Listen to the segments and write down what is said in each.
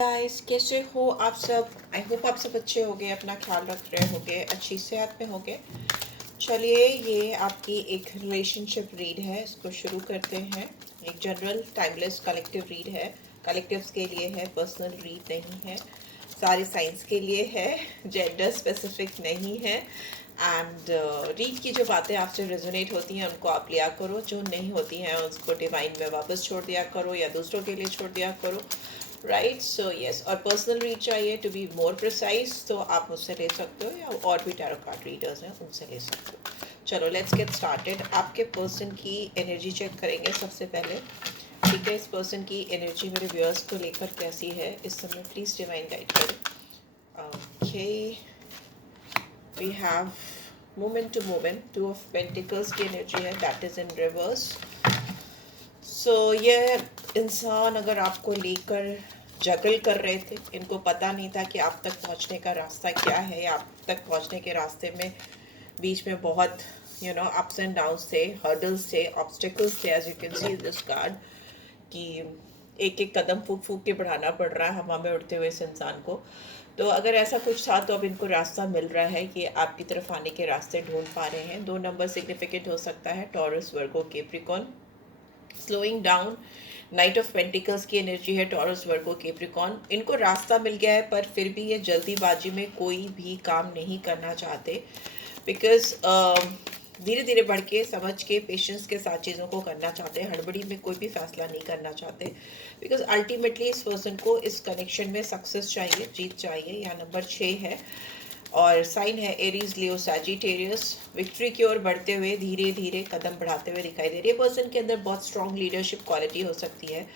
Guys, कैसे हो आप सब। आई होप आप सब अच्छे होंगे, अपना ख्याल रख रहे होंगे, अच्छी सेहत में होंगे। चलिए, ये आपकी एक रिलेशनशिप रीड है, इसको शुरू करते हैं। एक जनरल टाइमलेस कलेक्टिव रीड है, कलेक्टिव्स के लिए है, पर्सनल रीड नहीं है, सारे साइंस के लिए है, जेंडर स्पेसिफिक नहीं है। एंड रीड की जो बातें आपसे रेजोनेट होती हैं उनको आप लिया करो, जो नहीं होती हैं उसको डिवाइन में वापस छोड़ दिया करो या दूसरों के लिए छोड़ दिया करो। Right, so yes. और पर्सनल रीड चाहिए टू बी मोर प्रिसाइज तो आप मुझसे ले सकते हो, या और भी टैरो कार्ड रीडर्स हैं उनसे ले सकते हो। चलो लेट्स गेट स्टार्टेड। आपके पर्सन की एनर्जी चेक करेंगे सबसे पहले। ठीक है, इस पर्सन की एनर्जी मेरे व्यूअर्स को लेकर कैसी है इस समय, प्लीज डिवाइन गाइड करें। Okay, we have moment to moment, two of pentacles की एनर्जी है, that is in reverse. So ये इंसान अगर आपको लेकर जगल कर रहे थे, इनको पता नहीं था कि आप तक पहुंचने का रास्ता क्या है, या आप तक पहुंचने के रास्ते में बीच में बहुत अप्स एंड डाउन्स थे, हर्डल्स थे, ऑब्स्टिकल्स थे, as you can see this card, कि एक एक कदम फूक फूक के बढ़ाना पड़ रहा है हवा में उड़ते हुए इस इंसान को। तो अगर ऐसा कुछ था तो अब इनको रास्ता मिल रहा है कि आपकी तरफ आने के रास्ते ढूंढ पा रहे हैं। 2 नंबर सिग्निफिकेंट हो सकता है, taurus, Virgo, Capricorn. Slowing down, night of pentacles की एनर्जी है, टॉरस, वर्गो, कैप्रिकॉर्न। इनको रास्ता मिल गया है पर फिर भी ये जल्दीबाजी में कोई भी काम नहीं करना चाहते, बिकॉज धीरे धीरे बढ़ के समझ के पेशेंस के साथ चीज़ों को करना चाहते हैं। हड़बड़ी में कोई भी फैसला नहीं करना चाहते, बिकॉज अल्टीमेटली इस पर्सन को इस कनेक्शन में सक्सेस चाहिए, जीत चाहिए। यहाँ नंबर 6 है और साइन है एरीज, लियो, सैजिटेरियस। विक्ट्री की ओर बढ़ते हुए धीरे धीरे कदम बढ़ाते हुए दिखाई दे रही है। पर्सन के अंदर बहुत स्ट्रॉन्ग लीडरशिप क्वालिटी हो सकती है,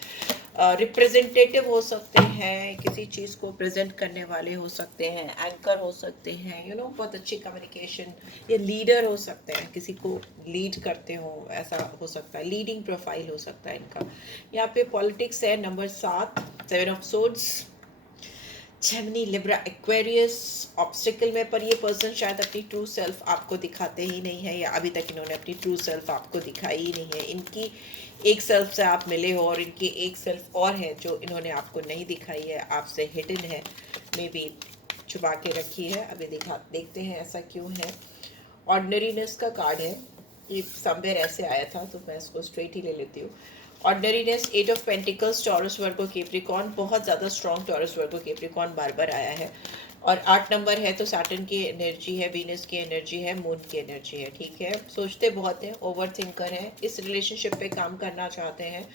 रिप्रेजेंटेटिव हो सकते हैं, किसी चीज़ को प्रेजेंट करने वाले हो सकते हैं, एंकर हो सकते हैं, बहुत अच्छी कम्युनिकेशन, ये लीडर हो सकते हैं, किसी को लीड करते हो, ऐसा हो सकता है, लीडिंग प्रोफाइल हो सकता है इनका। यहाँ पे पॉलिटिक्स है, number 7, 7 of swords, Gemini, Libra, Aquarius. Obstacle में पर ये पर्सन शायद अपनी ट्रू सेल्फ आपको दिखाते ही नहीं है, या अभी तक इन्होंने अपनी ट्रू सेल्फ आपको दिखाई ही नहीं है। इनकी एक सेल्फ से आप मिले हो और इनकी एक सेल्फ और है जो इन्होंने आपको नहीं दिखाई है, आपसे हिडन है, मे बी छुपा के रखी है। अभी देखते हैं ऐसा क्यों है। ऑर्डनरीनेस का कार्ड है, ये समवेयर ऐसे आया था तो मैं इसको स्ट्रेट ही ले लेती हूँ। ऑर्डनरीनेस, 8 of pentacles, taurus, Virgo, Capricorn. बहुत ज़्यादा स्ट्रॉन्ग टॉरस, वर्गो, कैप्रिकॉर्न बार बार आया है। और 8 नंबर है तो सैटर्न की एनर्जी है, वीनस की एनर्जी है, मून की एनर्जी है। ठीक है, सोचते बहुत हैं, ओवर थिंकर हैं, इस रिलेशनशिप पे काम करना चाहते हैं,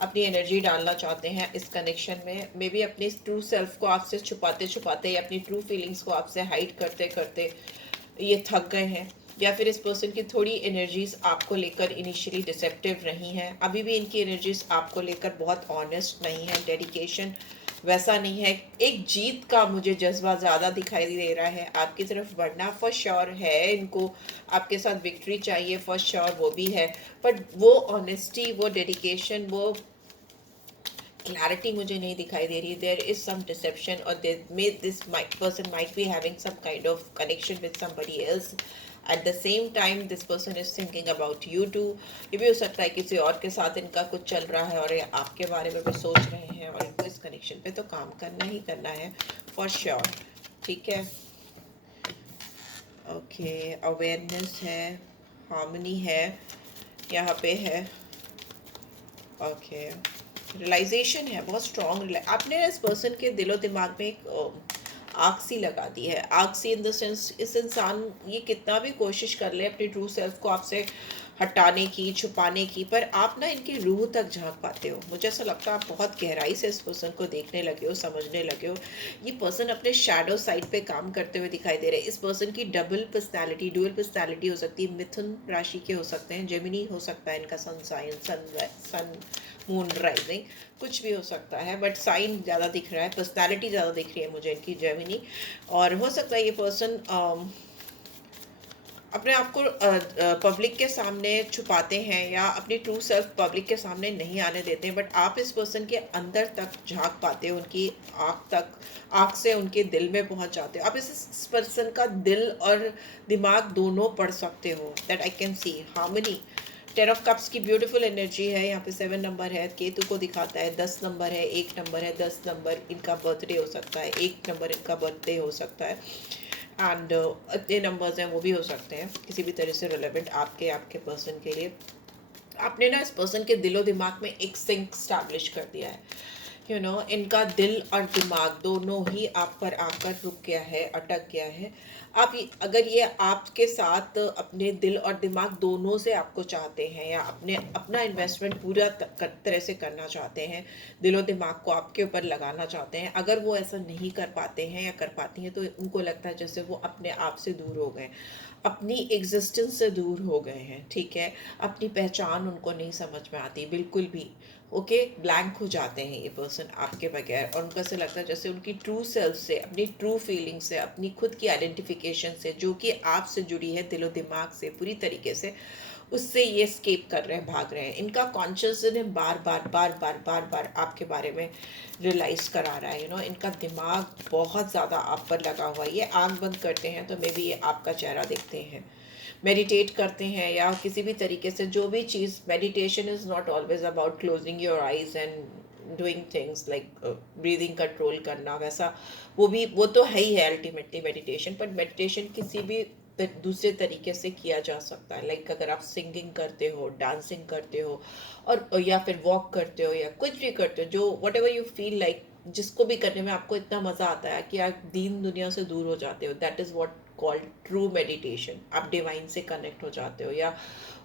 अपनी एनर्जी डालना चाहते हैं इस कनेक्शन में। मे बी अपनी ट्रू सेल्फ को आपसे छुपाते छुपाते या अपनी ट्रू फीलिंग्स को आपसे हाइड करते करते ये थक गए हैं, या फिर इस पर्सन की थोड़ी एनर्जीज आपको लेकर इनिशियली डिसेप्टिव रही हैं। अभी भी इनकी एनर्जीज आपको लेकर बहुत ऑनेस्ट नहीं है, डेडिकेशन वैसा नहीं है। एक जीत का मुझे जज्बा ज़्यादा दिखाई दे रहा है, आपकी तरफ बढ़ना फॉर श्योर है इनको, आपके साथ विक्ट्री चाहिए फॉर श्योर, वो भी है। बट वो ऑनेस्टी, वो डेडिकेशन, वो क्लैरिटी मुझे नहीं दिखाई दे रही है। देयर इज सम डिसेप्शन, और this person might be having some kind of connection with somebody else. At the same time this person is thinking about you too. ये भी हो सकता है किसी और के साथ इनका कुछ चल रहा है और ये आपके बारे में भी सोच रहे हैं, और इनको इस कनेक्शन पे तो काम करना ही करना है फॉर श्योर। ठीक है, ओके, अवेयरनेस है, हार्मनी है, यहाँ पे है। ओके, रियलाइजेशन है, बहुत स्ट्रॉन्ग। आपने इस पर्सन के दिलो दिमाग में एक आग सी लगा दी है। आग सी इन द सेंस, इस इंसान ये कितना भी कोशिश कर ले अपनी ट्रू सेल्फ को आपसे हटाने की, छुपाने की, पर आप ना इनकी रूह तक झांक पाते हो। मुझे ऐसा लगता है आप बहुत गहराई से इस पर्सन को देखने लगे हो, समझने लगे हो। ये पर्सन अपने शैडो साइड पे काम करते हुए दिखाई दे रहे हैं। इस पर्सन की डबल पर्सनैलिटी, डुअल पर्सनैलिटी हो सकती है। मिथुन राशि के हो सकते हैं, जेमिनी हो सकता है इनका sun sign, sun moon rising, कुछ भी हो सकता है, बट साइन ज़्यादा दिख रहा है, पर्सनैलिटी ज़्यादा दिख रही है मुझे इनकी, जेमिनी। और हो सकता है ये पर्सन अपने आप को पब्लिक के सामने छुपाते हैं, या अपनी ट्रू सेल्फ पब्लिक के सामने नहीं आने देते हैं, बट आप इस पर्सन के अंदर तक झांक पाते हो, उनकी आँख तक, आँख से उनके दिल में पहुंच जाते हो। आप इस पर्सन का दिल और दिमाग दोनों पढ़ सकते हो, that I can see. Harmony, ten of cups की ब्यूटीफुल एनर्जी है, यहाँ पे 7 नंबर है, केतु को दिखाता है, 10 नंबर है, 1 नंबर है, 10 नंबर इनका बर्थडे हो सकता है, 1 नंबर इनका बर्थडे हो सकता है, एंड इतने नंबर्स हैं वो भी हो सकते हैं किसी भी तरह से रिलेवेंट आपके आपके पर्सन के लिए। आपने ना इस पर्सन के दिलो दिमाग में एक सिंक स्टैब्लिश कर दिया है, इनका दिल और दिमाग दोनों ही आप पर आकर रुक गया है, अटक गया है। अगर ये आपके साथ अपने दिल और दिमाग दोनों से आपको चाहते हैं, या अपना इन्वेस्टमेंट पूरा तरह से करना चाहते हैं, दिलो दिमाग को आपके ऊपर लगाना चाहते हैं, अगर वो ऐसा नहीं कर पाते हैं या कर पाती हैं, तो उनको लगता है जैसे वो अपने आप से दूर हो गए, अपनी एग्जिस्टेंस से दूर हो गए हैं, ठीक है। अपनी पहचान उनको नहीं समझ में आती बिल्कुल भी, ओके, ब्लैंक हो जाते हैं ये पर्सन आपके बगैर, और उनको ऐसा लगता है जैसे उनकी ट्रू सेल्फ से, अपनी ट्रू फीलिंग से, अपनी खुद की आइडेंटिफिकेशन से, जो कि आपसे जुड़ी है दिलो दिमाग से पूरी तरीके से, उससे ये स्केप कर रहे हैं, भाग रहे हैं। इनका कॉन्शियस इन्हें बार बार बार बार बार बार आपके बारे में रियलाइज करा रहा है, इनका दिमाग बहुत ज़्यादा आप पर लगा हुआ है। ये आँख बंद करते हैं तो मे बी ये आपका चेहरा देखते हैं, मेडिटेट करते हैं, या किसी भी तरीके से जो भी चीज़, meditation is not always about closing your eyes and doing things like breathing control करना, वैसा वो तो है ही है अल्टीमेटली मेडिटेशन, बट मेडिटेशन किसी भी दूसरे तरीके से किया जा सकता है। लाइक अगर आप सिंगिंग करते हो, डांसिंग करते हो, और या फिर वॉक करते हो, या कुछ भी करते हो, जो what ever you feel like, जिसको भी करने में आपको इतना मज़ा आता है कि आप दीन दुनिया से दूर हो जाते हो, that is what called true meditation. आप डिवाइन से कनेक्ट हो जाते हो, या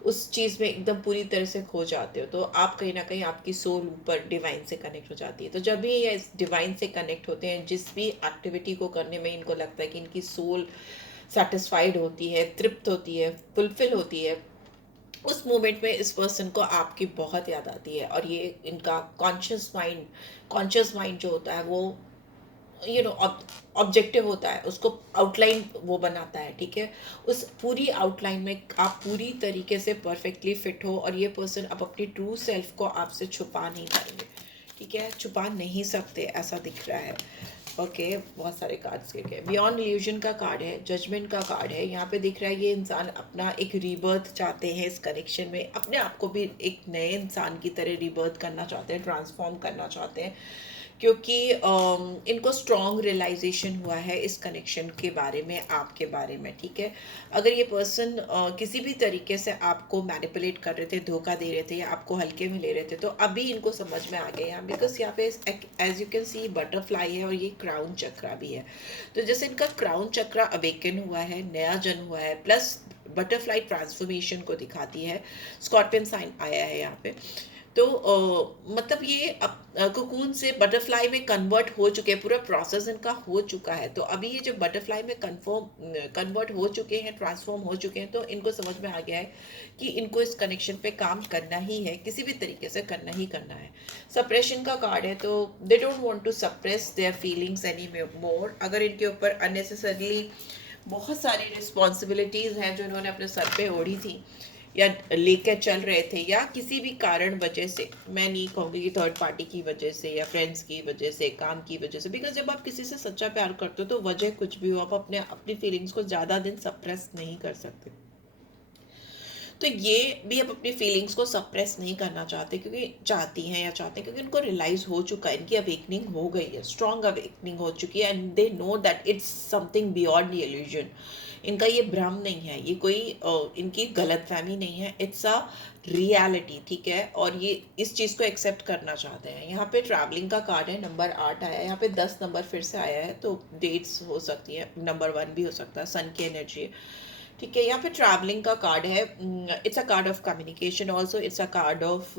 उस चीज़ में एकदम पूरी तरह से खो जाते हो, तो आप कहीं ना कहीं आपकी सोल ऊपर डिवाइन से कनेक्ट हो जाती है। तो जब भी ये इस डिवाइन से कनेक्ट होते हैं, जिस भी एक्टिविटी को करने में इनको लगता है कि इनकी सोल सेटिस्फाइड होती है, तृप्त होती है, फुलफिल होती है, उस मोमेंट में इस पर्सन को आपकी बहुत याद आती है। और ये इनका कॉन्शियस माइंड जो होता है वो ऑब्जेक्टिव होता है, उसको आउटलाइन वो बनाता है, ठीक है। उस पूरी आउटलाइन में आप पूरी तरीके से परफेक्टली फिट हो, और ये पर्सन अब अपनी ट्रू सेल्फ को आपसे छुपा नहीं पाएंगे, ठीक है, छुपा नहीं सकते, ऐसा दिख रहा है। ओके, बहुत सारे कार्ड्स के बियॉन्ड इल्यूजन का कार्ड है, जजमेंट का कार्ड है, यहाँ पे दिख रहा है ये इंसान अपना एक रीबर्थ चाहते हैं, इस कनेक्शन में अपने आप को भी एक नए इंसान की तरह रीबर्थ करना चाहते हैं, ट्रांसफॉर्म करना चाहते हैं, क्योंकि इनको स्ट्रॉन्ग रियलाइजेशन हुआ है इस कनेक्शन के बारे में, आपके बारे में, ठीक है। अगर ये पर्सन किसी भी तरीके से आपको मैनिपुलेट कर रहे थे, धोखा दे रहे थे, या आपको हल्के में ले रहे थे, तो अभी इनको समझ में आ गया यहाँ, बिकॉज यहाँ पे as you can see butterfly है, और ये क्राउन चक्रा भी है। तो जैसे इनका क्राउन चक्रा अवेकन हुआ है, नया जन्म हुआ है, प्लस बटरफ्लाई ट्रांसफॉर्मेशन को दिखाती है, स्कॉर्पियन साइन आया है यहाँ पे। तो मतलब ये कोकून से बटरफ्लाई में कन्वर्ट हो चुके हैं, पूरा प्रोसेस इनका हो चुका है। तो अभी ये जो बटरफ्लाई में कन्वर्ट हो चुके हैं, ट्रांसफॉर्म हो चुके हैं, तो इनको समझ में आ गया है कि इनको इस कनेक्शन पे काम करना ही है, किसी भी तरीके से करना ही करना है। सप्रेशन का कार्ड है, तो they don't want to suppress their feelings any more. अगर इनके ऊपर अननेसेसरली बहुत सारी रिस्पॉन्सिबिलिटीज़ हैं जो इन्होंने अपने सर पे ओढ़ी थी, या लेकर चल रहे थे, या किसी भी कारण वजह से, मैं नहीं कहूँगी कि थर्ड पार्टी की वजह से, या फ्रेंड्स की वजह से, काम की वजह से, बिकॉज जब आप किसी से सच्चा प्यार करते हो तो वजह कुछ भी हो, आप अपनी फीलिंग्स को ज़्यादा दिन सप्रेस नहीं कर सकते। तो ये भी अब अपनी फीलिंग्स को सप्रेस नहीं करना चाहते, क्योंकि चाहती हैं या चाहते हैं, क्योंकि उनको रियलाइज हो चुका है, इनकी अवेकनिंग हो गई है, स्ट्रॉन्ग अवेकनिंग हो चुकी है, and they know that it's something beyond illusion. इनका ये भ्रम नहीं है, ये कोई इनकी गलतफहमी नहीं है, इट्स अ रियलिटी, ठीक है। और ये इस चीज़ को एक्सेप्ट करना चाहते हैं। यहाँ पे ट्रैवलिंग का कार्ड है, नंबर 8 आया है, यहाँ पे 10 नंबर फिर से आया है, तो डेट्स हो सकती है, नंबर 1 भी हो सकता है, सन की एनर्जी है, ठीक है। यहाँ पे ट्रैवलिंग का कार्ड है, it's a card of communication also, it's a card of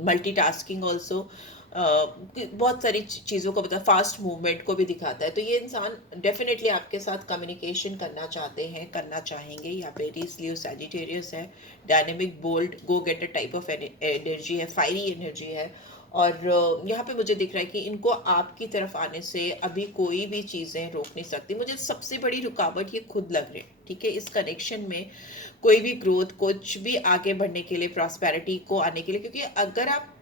multitasking also, बहुत सारी चीज़ों को फास्ट मूवमेंट को भी दिखाता है। तो ये इंसान डेफिनेटली आपके साथ कम्युनिकेशन करना चाहते हैं, करना चाहेंगे। यहाँ पे एरीज लियो सैजिटेरियस है, dynamic bold go get a type of energy है, फायरी एनर्जी है। और यहाँ पे मुझे दिख रहा है कि इनको आपकी तरफ आने से अभी कोई भी चीज़ें रोक नहीं सकती। मुझे सबसे बड़ी रुकावट ये खुद लग रही है, ठीक है। इस कनेक्शन में कोई भी ग्रोथ, कुछ भी आगे बढ़ने के लिए, प्रॉस्पेरिटी को आने के लिए, क्योंकि अगर आप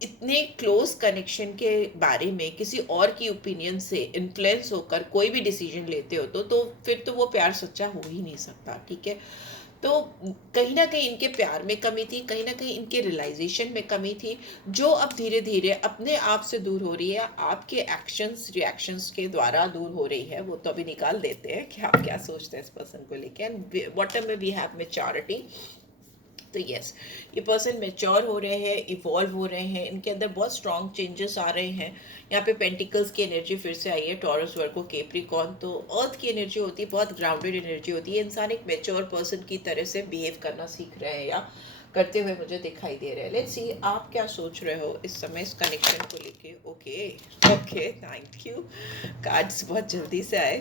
इतने क्लोज कनेक्शन के बारे में किसी और की ओपिनियन से इन्फ्लुएंस होकर कोई भी डिसीजन लेते हो, तो फिर तो वो प्यार सच्चा हो ही नहीं सकता, ठीक है। तो कहीं ना कहीं इनके प्यार में कमी थी, कहीं ना कहीं इनके रियलाइजेशन में कमी थी, जो अब धीरे धीरे अपने आप से दूर हो रही है, आपके एक्शंस रिएक्शंस के द्वारा दूर हो रही है। वो तो अभी निकाल देते हैं कि आप क्या सोचते हैं इस पर्सन को लेके। एंड बॉटम में वी हैव मैच्योरिटी। तो यस, ये पर्सन मेच्योर हो रहे हैं, इवॉल्व हो रहे हैं, इनके अंदर बहुत स्ट्रॉन्ग चेंजेस आ रहे हैं। यहाँ पे पेंटिकल्स की एनर्जी फिर से आई है, टॉरस वर्गो कैप्रिकॉर्न, तो अर्थ की एनर्जी होती है, बहुत ग्राउंडेड एनर्जी होती है। इंसान एक मेच्योर पर्सन की तरह से बिहेव करना सीख रहे हैं या करते हुए मुझे दिखाई दे रहे हैं। लेट्स सी आप क्या सोच रहे हो इस समय इस कनेक्शन को लेके। Okay okay, thank you. Cards बहुत जल्दी से आए।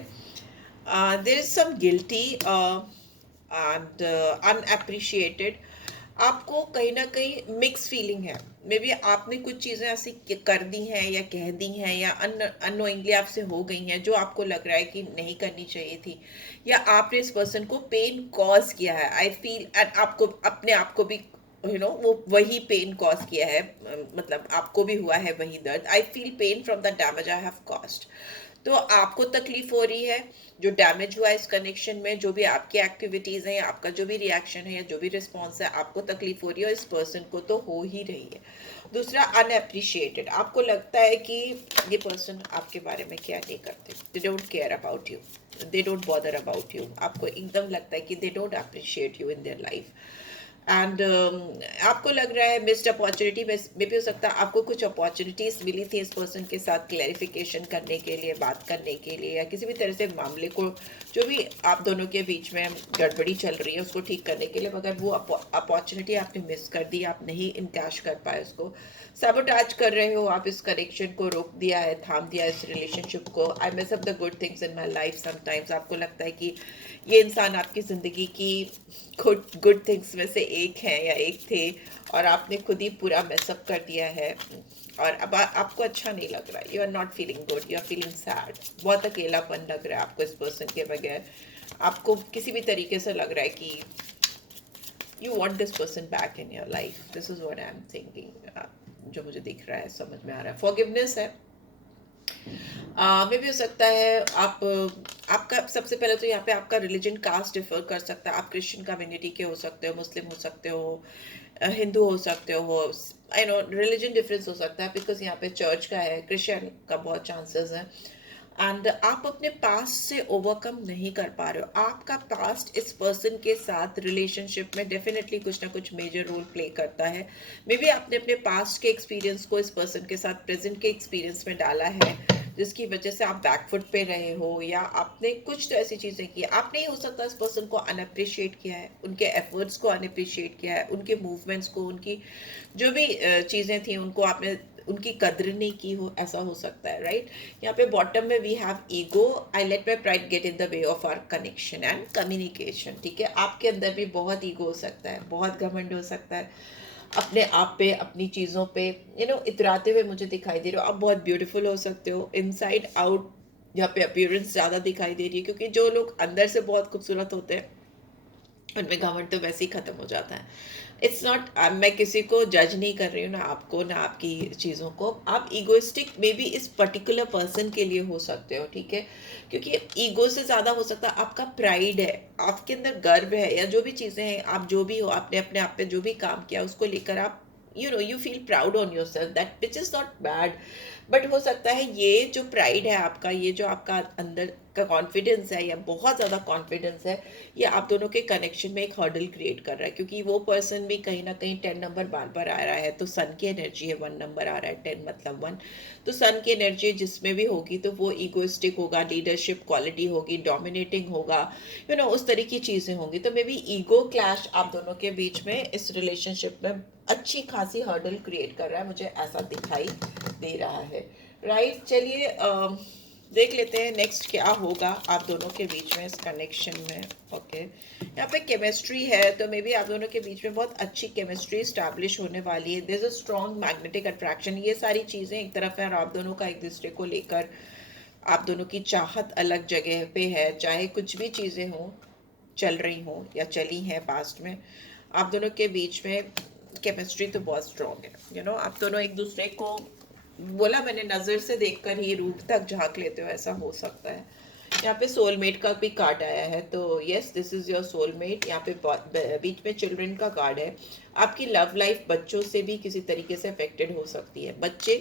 There is some guilty and unappreciated. आपको कहीं ना कहीं मिक्स फीलिंग है। मे बी आपने कुछ चीज़ें ऐसी कर दी हैं या कह दी हैं या अननोइंगली आपसे हो गई हैं जो आपको लग रहा है कि नहीं करनी चाहिए थी, या आपने इस पर्सन को पेन कॉज किया है। आई फील एंड आपको अपने आप को भी वो वही पेन कॉज किया है, मतलब आपको भी हुआ है वही दर्द। I feel pain from the damage I have caused. तो आपको तकलीफ हो रही है, जो डैमेज हुआ इस कनेक्शन में, जो भी आपकी एक्टिविटीज़ हैं, आपका जो भी रिएक्शन है या जो भी रिस्पॉन्स है, आपको तकलीफ हो रही है और इस पर्सन को तो हो ही रही है। दूसरा, अनएप्रिशिएटेड। आपको लगता है कि ये पर्सन आपके बारे में केयर नहीं करते, they don't care about you, they don't bother about you. आपको एकदम लगता है कि they don't appreciate you in their life. And आपको लग रहा है मिस्ड अपॉर्चुनिटी में भी हो सकता है आपको कुछ अपॉर्चुनिटीज मिली थी इस पर्सन के साथ क्लैरिफिकेशन करने के लिए, बात करने के लिए, या किसी भी तरह से मामले को, जो भी आप दोनों के बीच में गड़बड़ी चल रही है उसको ठीक करने के लिए, मगर वो अपॉर्चुनिटी आपने मिस कर दी, आप नहीं इनकैश कर पाए उसको। सबोटाज कर रहे हो आप इस कनेक्शन को, रोक दिया है, थाम दिया इस रिलेशनशिप को। I mess up the good things in my life sometimes. आपको लगता है कि ये इंसान आपकी ज़िंदगी की गुड थिंग्स में से एक है या एक थे, और आपने खुद ही पूरा मेसअप कर दिया है और अब आपको अच्छा नहीं लग रहा है। You are not feeling good, you are feeling sad. बहुत अकेलापन लग रहा है आपको इस पर्सन के बगैर। आपको किसी भी तरीके से लग रहा है कि you want this person back in your life. This is what I am thinking, जो मुझे दिख रहा है, समझ में आ रहा है। फॉरगिवनेस है, मे भी हो सकता है आप, आपका सबसे पहले तो यहाँ पे आपका रिलीजन कास्ट डिफर कर सकता है। आप क्रिश्चियन कम्युनिटी के हो सकते हो, मुस्लिम हो सकते हो, हिंदू हो सकते हो। आई नो रिलीजन डिफरेंस हो सकता है, बिकॉज यहाँ पे चर्च का है, क्रिश्चियन का बहुत चांसेस है। एंड आप अपने पास्ट से ओवरकम नहीं कर पा रहे हो। आपका पास्ट इस पर्सन के साथ रिलेशनशिप में डेफिनेटली कुछ ना कुछ मेजर रोल प्ले करता है। मे बी आपने अपने पास्ट के एक्सपीरियंस को इस पर्सन के साथ प्रेजेंट के एक्सपीरियंस में डाला है, जिसकी वजह से आप बैकफुट पे रहे हो, या आपने कुछ तो ऐसी चीज़ें की। आपने ही हो सकता है इस पर्सन को अनअप्रिशिएट किया है, उनके एफर्ट्स को अनअप्रिशिएट किया है, उनके मूवमेंट्स को, उनकी जो भी चीज़ें थी उनको आपने उनकी कद्र नहीं की हो, ऐसा हो सकता है, राइट। यहाँ पे बॉटम में we have ego. I let my pride get in the way of our connection and communication. ठीक है, आपके अंदर भी बहुत ईगो हो सकता है, बहुत घमंड हो सकता है अपने आप पे, अपनी चीज़ों पे इतराते हुए मुझे दिखाई दे रहे हो। आप बहुत ब्यूटीफुल हो सकते हो इनसाइड आउट। यहाँ पे अपीयरेंस ज़्यादा दिखाई दे रही है, क्योंकि जो लोग अंदर से बहुत खूबसूरत होते हैं उनमें घमंड तो वैसे ही खत्म हो जाता है। इट्स नॉट, मैं किसी को जज नहीं कर रही हूँ, ना आपको ना आपकी चीज़ों को। आप ईगोइस्टिक मे बी इस पर्टिकुलर पर्सन के लिए हो सकते हो, ठीक है, क्योंकि ईगो से ज़्यादा हो सकता है आपका प्राइड है, आपके अंदर गर्व है, या जो भी चीज़ें हैं, आप जो भी हो, आपने अपने आप पे जो भी काम किया उसको लेकर आप you feel proud on your self, that which is not bad. But हो सकता है ये जो प्राइड है आपका, ये जो आपका अंदर का कॉन्फिडेंस है, या बहुत ज़्यादा कॉन्फिडेंस है, ये आप दोनों के कनेक्शन में एक हर्डल क्रिएट कर रहा है। क्योंकि वो पर्सन भी कहीं ना कहीं 10 नंबर बार बार आ रहा है, तो सन की एनर्जी है, 1 नंबर आ रहा है, 10 मतलब 1, तो सन की एनर्जी जिसमें भी होगी तो वो ईगोइस्टिक होगा, लीडरशिप क्वालिटी होगी, डोमिनेटिंग होगा, उस तरह की चीज़ें होंगी। तो मे बी ईगो क्लैश आप दोनों के बीच में इस रिलेशनशिप में अच्छी खासी हर्डल क्रिएट कर रहा है, मुझे ऐसा दिखाई दे रहा है, राइट। चलिए देख लेते हैं नेक्स्ट क्या होगा आप दोनों के बीच में इस कनेक्शन में। ओके, यहाँ पे केमिस्ट्री है, तो मे बी आप दोनों के बीच में बहुत अच्छी केमिस्ट्री स्टैब्लिश होने वाली है। There is a strong magnetic attraction. ये सारी चीज़ें एक तरफ है और आप दोनों का एक दूसरे को लेकर, आप दोनों की चाहत अलग जगह पे है। चाहे कुछ भी चीज़ें हों, चल रही हों या चली हैं पास्ट में, आप दोनों के बीच में केमिस्ट्री तो बहुत स्ट्रॉन्ग है। आप दोनों एक दूसरे को, बोला मैंने, नज़र से देखकर ही रूप तक झांक लेते हो, ऐसा हो सकता है। यहाँ पे सोलमेट का भी कार्ड आया है, तो yes this is your soulmate. यहाँ पे बीच में चिल्ड्रन का कार्ड है। आपकी लव लाइफ बच्चों से भी किसी तरीके से अफेक्टेड हो सकती है। बच्चे,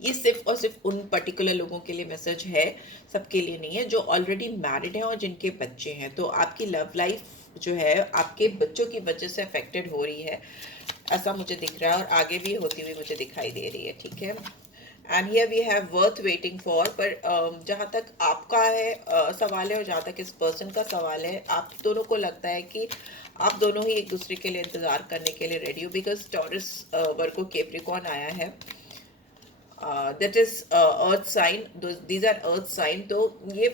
ये सिर्फ और सिर्फ उन पर्टिकुलर लोगों के लिए मैसेज है, सबके लिए नहीं है, जो ऑलरेडी मैरिड हैं और जिनके बच्चे हैं। तो आपकी लव लाइफ जो है आपके बच्चों की वजह से अफेक्टेड हो रही है, ऐसा मुझे दिख रहा है, और आगे भी होती हुई मुझे दिखाई दे रही है। ठीक है, and here we have worth waiting for. पर जहाँ तक आपका है सवाल है, और जहाँ तक इस पर्सन का सवाल है, आप दोनों को लगता है कि आप दोनों ही एक दूसरे के लिए इंतजार करने के लिए रेडी हो, बिकॉज टॉरस वर्गो कैप्रिकॉर्न आया है, that is earth sign, these are earth sign. तो ये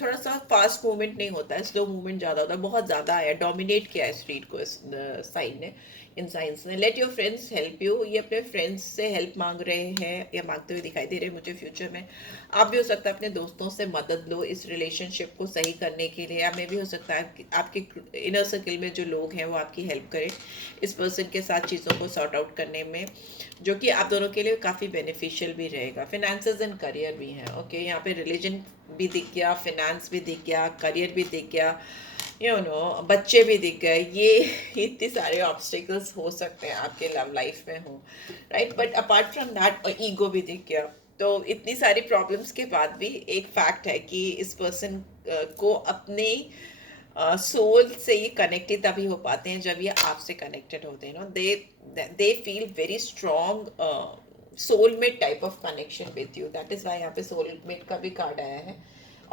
थोड़ा सा फास्ट मूवमेंट नहीं होता है, स्लो मूवमेंट ज़्यादा होता है, बहुत ज़्यादा है, डोमिनेट किया है इस रीड को इस साइन ने, इन साइंस ने। Let your friends help you, ये अपने फ्रेंड्स से हेल्प मांग रहे हैं या मांगते हुए दिखाई दे रहे हैं मुझे फ्यूचर में। आप भी हो सकता है अपने दोस्तों से मदद लो इस रिलेशनशिप को सही करने के लिए, या मे भी हो सकता है कि आपके इनर सर्किल में जो लोग हैं वो आपकी हेल्प करें इस पर्सन के साथ चीज़ों को सॉर्ट आउट करने में, जो कि आप दोनों के लिए काफ़ी बेनिफिशियल भी रहेगा। फिनेंसेस एंड करियर भी हैं। ओके, यहाँ पे रिलीजन भी दिख गया, फिनेंस भी दिख गया, करियर भी दिख गया, बच्चे भी दिख गए। ये इतने सारे ऑब्स्टिकल्स हो सकते हैं आपके लव लाइफ में हो, right, but apart from that ego भी दिख गया। तो इतनी सारी प्रॉब्लम्स के बाद भी एक फैक्ट है कि इस पर्सन को अपने सोल से ये कनेक्टेड तभी हो पाते हैं जब ये आपसे कनेक्टेड होते हैं। They feel very strong soulmate type of connection with you. That is why यहाँ पे सोलमेट का भी कार्ड आया है।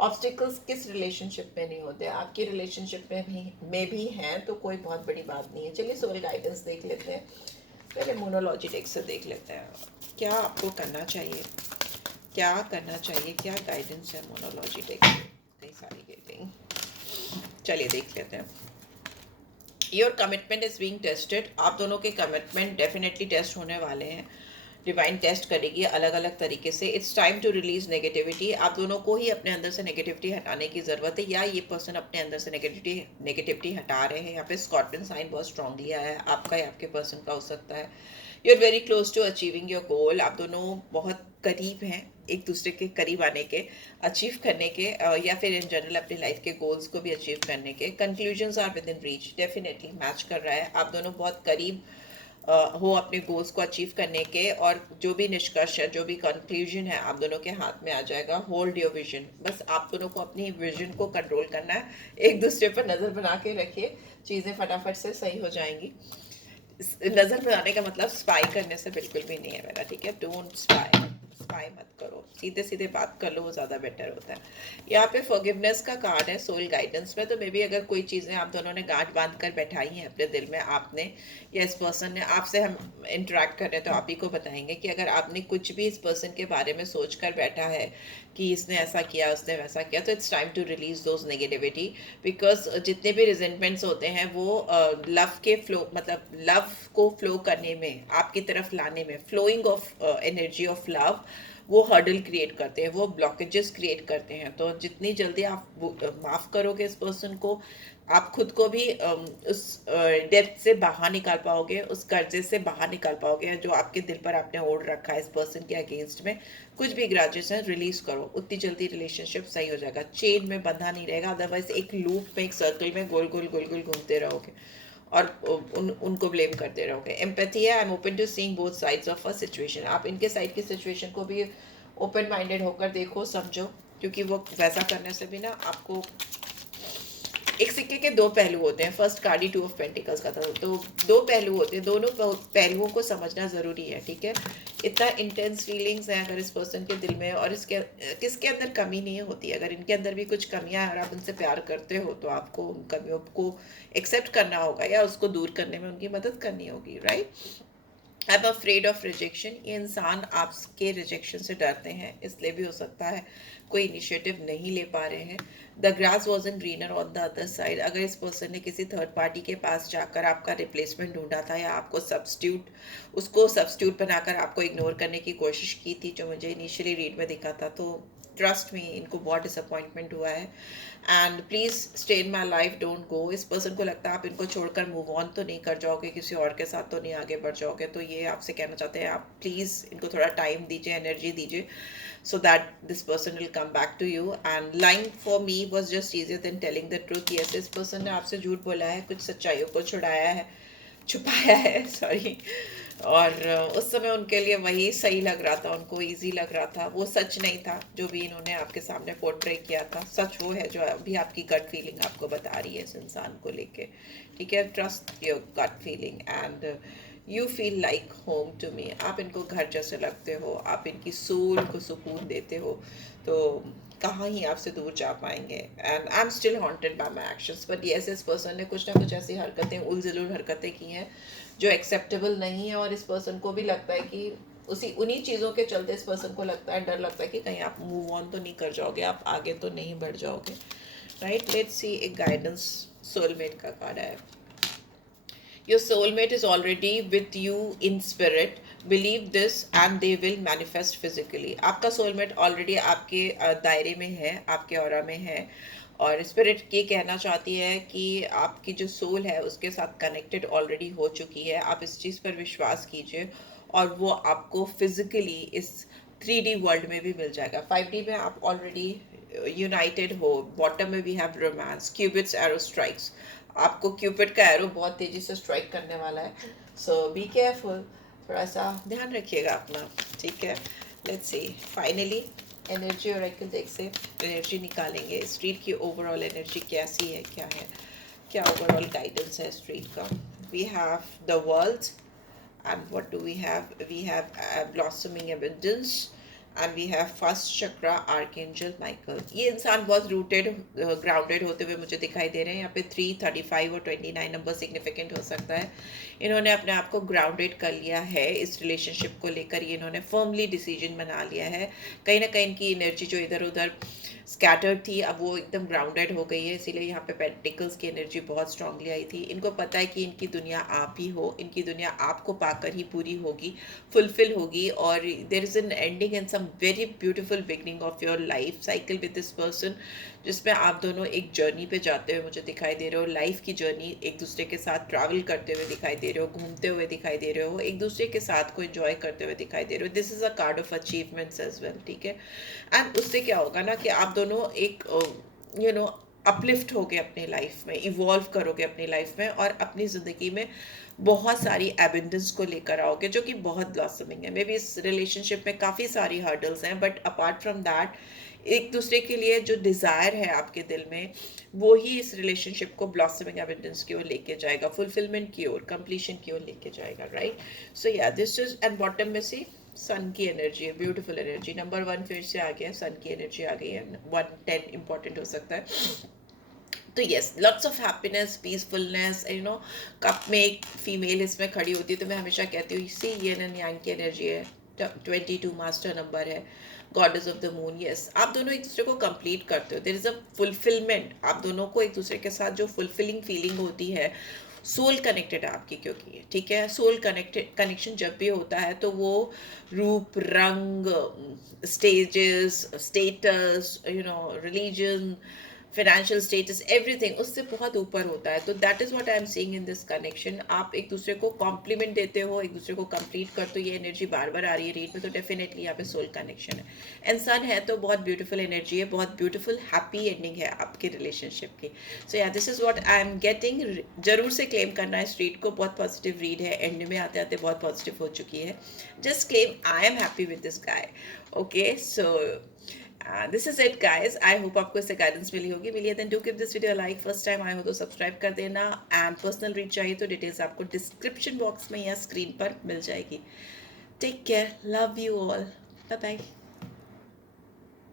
ऑब्स्टिकल्स किस रिलेशनशिप में नहीं होते, आपकी रिलेशनशिप में भी हैं, तो कोई बहुत बड़ी बात नहीं है। चलिए सोल गाइडेंस देख लेते हैं, पहले मोनोलॉजी डेक से देख लेते हैं क्या आपको करना चाहिए, क्या करना चाहिए, क्या गाइडेंस है मोनोलॉजी डेक से। कई सारी रीडिंग, चलिए देख लेते हैं। Your commitment is being tested, आप दोनों के कमिटमेंट डेफिनेटली टेस्ट होने वाले हैं। डिवाइन टेस्ट करेगी अलग अलग तरीके से। It's time to release negativity, आप दोनों को ही अपने अंदर से नेगेटिविटी हटाने की ज़रूरत है, या ये पर्सन अपने अंदर से नेगेटिविटी हटा रहे हैं। यहाँ पे स्कॉर्पियन साइन बहुत स्ट्रांगली आया है, आपका या आपके पर्सन का हो सकता है। You are very close to achieving your goal, आप दोनों बहुत करीब हैं एक दूसरे के करीब आने के, अचीव करने के, या फिर इन जनरल अपनी लाइफ के गोल्स को भी अचीव करने के। Conclusions are within reach, definitely match कर रहा है, आप दोनों बहुत करीब हो अपने गोल्स को अचीव करने के, और जो भी निष्कर्ष है, जो भी कंक्लूजन है, आप दोनों के हाथ में आ जाएगा। होल्ड योर विजन, बस आप दोनों को अपनी विजन को कंट्रोल करना है, एक दूसरे पर नज़र बना के रखिए, चीज़ें फटाफट से सही हो जाएंगी। नज़र बनाने का मतलब स्पाई करने से बिल्कुल भी नहीं है मेरा, ठीक है, डोंट स्पाई, स्पाई मत करो, सीधे सीधे बात कर लो, वो ज़्यादा बेटर होता है। यहाँ पे फॉरगिवनेस का कार्ड है सोल गाइडेंस में, तो मे बी अगर कोई चीज़ें आप दोनों ने गांठ बांध कर बैठाई हैं अपने दिल में, आपने या इस पर्सन ने, आपसे हम इंटरेक्ट कर रहे हैं तो आप ही को बताएंगे कि अगर आपने कुछ भी इस पर्सन के बारे में सोच कर बैठा है कि इसने ऐसा किया, उसने वैसा किया, तो it's time to release those negativity, because जितने भी रिजेंटमेंट्स होते हैं वो लव के फ्लो, मतलब लव को फ्लो करने में, आपकी तरफ लाने में, flowing of energy of love, वो हर्डल क्रिएट करते हैं, वो ब्लॉकेजेस क्रिएट करते हैं। तो जितनी जल्दी आप माफ़ करोगे इस पर्सन को, आप खुद को भी उस डेप्थ से बाहर निकाल पाओगे, उस कर्जे से बाहर निकाल पाओगे जो आपके दिल पर आपने ओढ़ रखा है इस पर्सन के अगेंस्ट में। कुछ भी ग्रजेस हैं रिलीज करो, उतनी जल्दी रिलेशनशिप सही हो जाएगा, चेन में बंधा नहीं रहेगा, अदरवाइज एक लूप में, एक सर्कल में गोल गोल गोल गोल घूमते रहोगे और उनको ब्लेम करते रहोगे। एम्पैथी है, I am open to seeing both sides of a situation, आप इनके साइड की सिचुएशन को भी ओपन माइंडेड होकर देखो, समझो, क्योंकि वो वैसा करने से भी ना आपको, एक सिक्के के दो पहलू होते हैं, first card he to of pentacles का था, तो दो पहलू होते हैं, दोनों पहलुओं को समझना ज़रूरी है, ठीक है। इतना इंटेंस फीलिंग्स हैं अगर इस पर्सन के दिल में, और इसके किसके अंदर कमी नहीं होती, अगर इनके अंदर भी कुछ कमियां हैं और आप उनसे प्यार करते हो तो आपको उन कमियों को एक्सेप्ट करना होगा या उसको दूर करने में उनकी मदद करनी होगी, right. I am afraid of rejection, ये इंसान आपके रिजेक्शन से डरते हैं, इसलिए भी हो सकता है कोई इनिशिएटिव नहीं ले पा रहे हैं। The grass was in greener on the other side, अगर इस पर्सन ने किसी थर्ड पार्टी के पास जाकर आपका रिप्लेसमेंट ढूंढा था या आपको उसको सब्स्टिट्यूट बनाकर आपको इग्नोर करने की कोशिश की थी, जो मुझे इनिशियली रीड में दिखा था, तो ट्रस्ट मी इनको बहुत डिसअपॉइंटमेंट हुआ है। And please stay in my life, don't go. इस पर्सन को लगता है आप इनको छोड़कर मूव ऑन तो नहीं कर जाओगे, किसी और के साथ तो नहीं आगे बढ़ जाओगे, तो ये आपसे कहना चाहते हैं आप प्लीज़ इनको थोड़ा टाइम दीजिए, एनर्जी दीजिए, so that this person will come back to you. And lying for me was just easier than telling the truth. Yes, इस person ने आपसे झूठ बोला है, कुछ सच्चाइयों को छुड़ाया है, छुपाया है, सॉरी। और उस समय उनके लिए वही सही लग रहा था, उनको इजी लग रहा था। वो सच नहीं था जो भी इन्होंने आपके सामने पोर्ट्रे किया था। सच वो है जो अभी आपकी गट फीलिंग आपको बता रही है इस इंसान को लेके। ठीक है, trust your gut feeling and you feel like home to me. आप इनको घर जैसे लगते हो, आप इनकी सोल को सुकून देते हो, तो कहाँ ही आपसे दूर जा पाएंगे। And I am still haunted bye my actions, but yes, इस पर्सन ने कुछ ना कुछ ऐसी हरकतें, उलझुल हरकतें की हैं जो एक्सेप्टेबल नहीं है। और इस पर्सन को भी लगता है कि उन्हीं चीज़ों के चलते इस पर्सन को लगता है, डर लगता है कि कहीं आप मूव ऑन तो नहीं कर जाओगे, आप आगे तो नहीं बढ़ जाओगे। राइट, लेट्स सी एक गाइडेंस सोलमेट का कार्ड है। Your soulmate is already with you in spirit. Believe this and they will manifest physically. आपका soulmate already आपके दायरे में है, आपके ऑरा में है। और स्पिरिट ये कहना चाहती है कि आपकी जो सोल है उसके साथ कनेक्टेड ऑलरेडी हो चुकी है। आप इस चीज़ पर विश्वास कीजिए और वो आपको फिजिकली इस 3D वर्ल्ड में भी मिल जाएगा। 5D में आप ऑलरेडी यूनाइटेड हो। बॉटम में we have romance, Cupid's, arrow strikes. आपको क्यूपिड का एरो बहुत तेजी से स्ट्राइक करने वाला है, सो बी केयरफुल, थोड़ा सा ध्यान रखिएगा अपना। ठीक है, let's see finally energy oracle deck से एनर्जी निकालेंगे। स्ट्रीट की ओवरऑल एनर्जी कैसी है, क्या है, क्या ओवरऑल गाइडेंस है स्ट्रीट का। We have the world and what do we have? We have blossoming abundance and we have first chakra archangel Michael. ये इंसान बहुत रूटेड ग्राउंडेड होते हुए मुझे दिखाई दे रहे हैं। यहाँ पे 3, 35 और 29 नंबर सिग्निफिकेंट हो सकता है। इन्होंने अपने आप को ग्राउंडेड कर लिया है इस रिलेशनशिप को लेकर। ये इन्होंने फर्मली डिसीजन बना लिया है। कहीं ना कहीं इनकी एनर्जी जो इधर उधर स्कैटर्ड थी, अब वो एकदम ग्राउंडेड हो गई है। इसीलिए यहाँ पे पेंटिकल्स की एनर्जी बहुत स्ट्रांगली आई थी। इनको पता है कि इनकी दुनिया आप ही हो, इनकी दुनिया आपको पाकर ही पूरी होगी, फुलफिल होगी। और there is an ending and some very beautiful beginning of your life cycle with this person, जिसमें आप दोनों एक जर्नी पे जाते हुए मुझे दिखाई दे रहे हो। लाइफ की जर्नी एक दूसरे के साथ ट्रैवल करते हुए दिखाई दे रहे हो, घूमते हुए दिखाई दे रहे हो, एक दूसरे के साथ को एंजॉय करते हुए दिखाई दे रहे हो। This is a card of achievements as well. ठीक है, एंड उससे क्या होगा ना कि आप दोनों एक अपलिफ्ट होगे अपनी लाइफ में, इवॉल्व करोगे अपनी लाइफ में और अपनी ज़िंदगी में बहुत सारी एबेंडेंस को लेकर आओगे जो कि बहुत ब्लॉसमिंग है। मे बी इस रिलेशनशिप में काफ़ी सारी हर्डल्स हैं, बट अपार्ट फ्रॉम दैट एक दूसरे के लिए जो डिज़ायर है आपके दिल में, वो ही इस रिलेशनशिप को ब्लॉसमिंग एबेंडेंस की ओर लेके जाएगा, फुलफिलमेंट की ओर, कंप्लीशन की ओर लेके जाएगा। राइट, सो या दिस इज एंड बॉटम में से सन की एनर्जी है, ब्यूटीफुल एनर्जी। नंबर 1 फिर से आ गया, सन की एनर्जी आ गई है। 110 इंपॉर्टेंट हो सकता है। तो yes, lots of happiness, peacefulness. Cup में एक फीमेल इसमें खड़ी होती है तो मैं हमेशा कहती हूँ सी ये यांग की एनर्जी है। 22 मास्टर नंबर है, goddess of the moon. Yes, आप दोनों एक दूसरे को कंप्लीट करते हो। There is a fulfilment. आप दोनों को एक दूसरे के साथ जो फुलफिलिंग फीलिंग होती है, सोल कनेक्टेड है आपकी, क्योंकि ठीक है, सोल कनेक्शन जब भी होता है तो वो रूप, रंग, stages, status, religion, financial status, everything उससे बहुत ऊपर होता है। तो that is what I am seeing in this connection. आप एक दूसरे को कॉम्प्लीमेंट देते हो, एक दूसरे को कंप्लीट करते हो। ये एनर्जी बार बार आ रही है रीड में, तो डेफिनेटली यहाँ पे सोल कनेक्शन है। इंसान है तो बहुत ब्यूटीफुल एनर्जी है, बहुत ब्यूटीफुल हैप्पी एंडिंग है आपके रिलेशनशिप की। सो या this is what I am getting. जरूर से क्लेम करना है स्ट्रीट को, बहुत पॉजिटिव रीड है, एंड में आते आते बहुत पॉजिटिव हो चुकी है। Just claim I am happy with this guy. Okay, so this is it guys. I hope आपको इससे गाइडेंस मिली है। Then do give this video like, first time आए हो तो सब्सक्राइब कर देना। एंड पर्सनल रीड चाहिए तो डिटेल्स आपको डिस्क्रिप्शन बॉक्स में या स्क्रीन पर मिल जाएगी। Take care, love you all, bye bye.